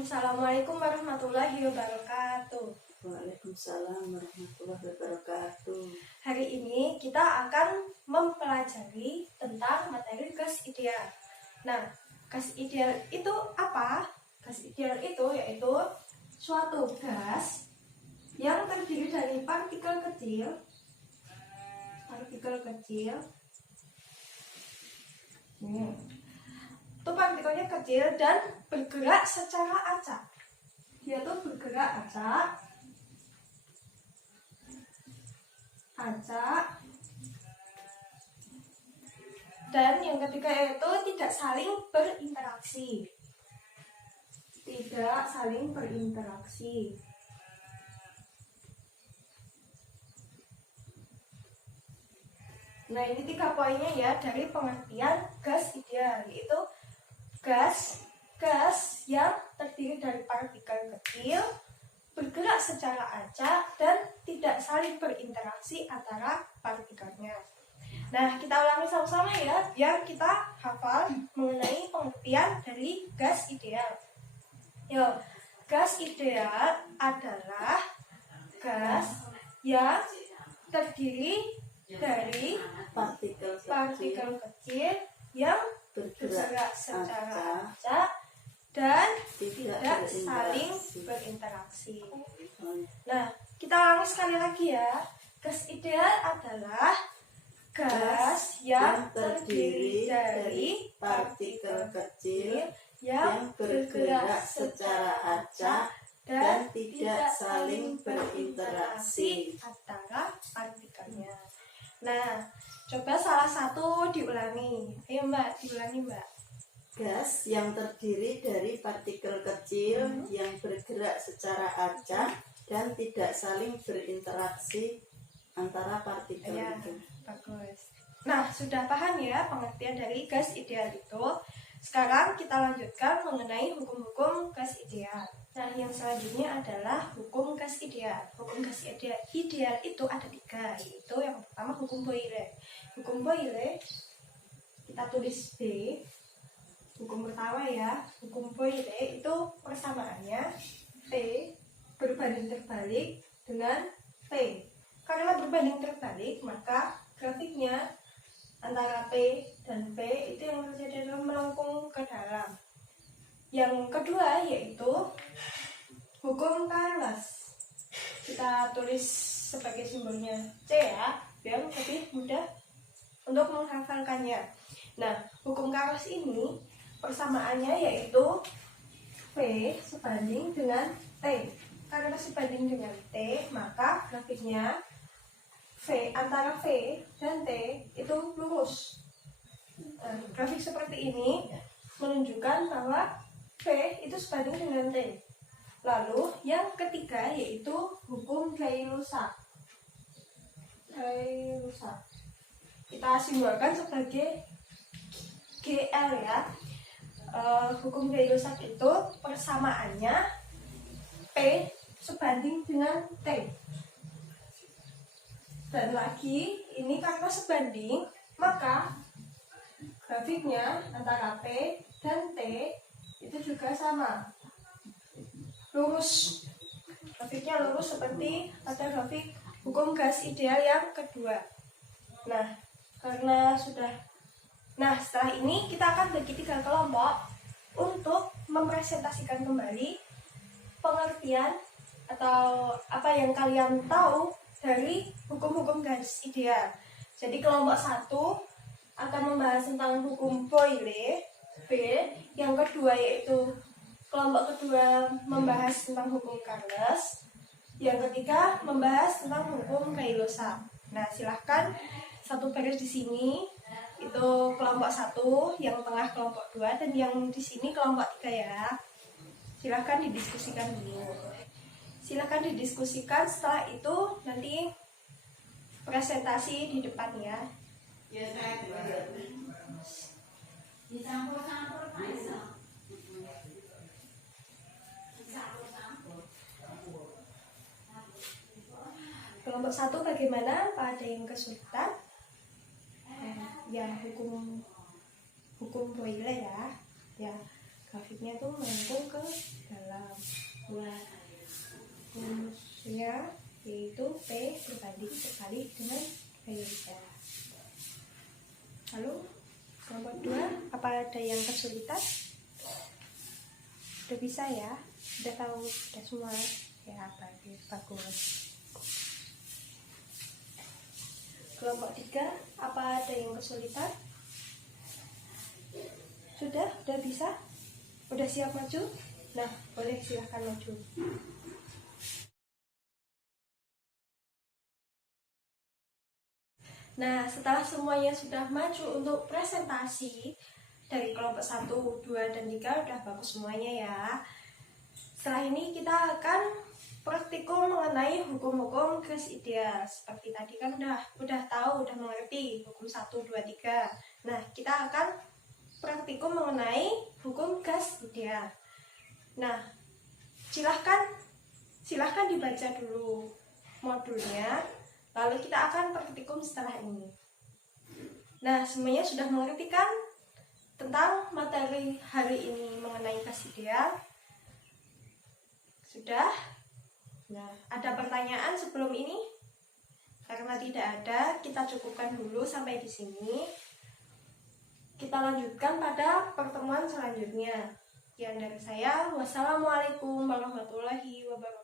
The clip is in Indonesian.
Assalamualaikum warahmatullahi wabarakatuh. Waalaikumsalam warahmatullahi wabarakatuh. Hari ini kita akan mempelajari tentang materi gas ideal. Nah, gas ideal itu apa? Gas ideal itu yaitu suatu gas yang terdiri dari partikel kecil. Itu partikelnya kecil dan bergerak secara acak. Dia tuh bergerak acak, dan yang ketiga itu tidak saling berinteraksi. Nah, ini 3 poinnya ya dari pengertian gas ideal, yaitu gas yang terdiri dari partikel kecil, bergerak secara acak, dan tidak saling berinteraksi antara partikelnya. Nah, kita ulangi sama-sama ya, biar kita hafal mengenai pengertian dari gas ideal. Yuk, gas ideal adalah gas yang terdiri dari partikel kecil yang bergerak secara acak dan tidak saling berinteraksi. Nah, kita ulangi sekali lagi ya. Gas ideal adalah gas yang terdiri dari partikel kecil yang bergerak secara acak dan tidak saling berinteraksi antara partikelnya. Nah, coba salah satu diulangi. Ayo Mbak, diulangi Mbak. Gas yang terdiri dari partikel kecil yang bergerak secara acak dan tidak saling berinteraksi antara partikel itu. Bagus. Nah, sudah paham ya pengertian dari gas ideal itu. Sekarang kita lanjutkan mengenai hukum-hukum gas ideal. Nah, yang selanjutnya adalah hukum gas ideal. Hukum gas ideal itu ada 3, yaitu yang pertama hukum Boyle. Hukum Boyle kita tulis B. Hukum pertama ya, hukum Boyle itu persamaannya P berbanding terbalik dengan P. Karena berbanding terbalik, maka grafiknya antara P dan P itu yang terjadi adalah melengkung ke dalam. Yang kedua yaitu hukum Carlas. Kita tulis sebagai simbolnya C ya, biar lebih mudah untuk menghafalkannya. Nah, hukum Carlas ini persamaannya yaitu P sebanding dengan T. Karena sebanding dengan T, maka grafiknya antara V dan T itu lurus. Grafik seperti ini menunjukkan bahwa V itu sebanding dengan T. Lalu yang ketiga yaitu hukum Gay-Lussac. Kita simbolkan sebagai GL ya. Hukum Gay-Lussac itu persamaannya P sebanding dengan T. Dan lagi, ini karena sebanding, maka grafiknya antara P dan T itu juga sama. Lurus. Grafiknya lurus seperti pada grafik hukum gas ideal yang kedua. Nah, setelah ini kita akan bagi 3 kelompok untuk mempresentasikan kembali pengertian atau apa yang kalian tahu dari hukum-hukum gas ideal. Jadi kelompok 1 akan membahas tentang hukum Boyle B, yang kedua yaitu kelompok kedua membahas tentang hukum Carlas, yang ketiga membahas tentang hukum Gay-Lussac. Nah, silahkan satu baris di sini itu kelompok 1, yang tengah kelompok 2, dan yang di sini kelompok 3 ya. Silahkan didiskusikan dulu. Setelah itu nanti presentasi di depan ya. Kelompok 1 bagaimana? Apa ada yang kesulitan? Ya, hukum Boyle ya. Ya, grafiknya tuh melengkung ke dalam. selanjutnya, yaitu P berbanding terbalik dengan P3. Lalu kelompok 2, apa ada yang kesulitan? Udah bisa ya? Udah tahu, udah semua ya, bagus. Kelompok 3, apa ada yang kesulitan? Sudah bisa? Udah siap maju? Nah, boleh silahkan maju. Nah, setelah semuanya sudah maju untuk presentasi dari kelompok 1, 2, dan 3 udah bagus semuanya ya. Setelah ini kita akan praktikum mengenai hukum-hukum gas ideal. Seperti tadi kan udah tahu, udah mengerti hukum 1, 2, 3. Nah, kita akan praktikum mengenai hukum gas ideal. Nah, silahkan dibaca dulu modulnya, lalu kita akan praktikum setelah ini. Nah, semuanya sudah mengerti kan tentang materi hari ini mengenai gas ideal? Sudah? Nah, ada pertanyaan sebelum ini? Karena tidak ada, kita cukupkan dulu sampai di sini. Kita lanjutkan pada pertemuan selanjutnya. Sekian dari saya. Wassalamualaikum warahmatullahi wabarakatuh.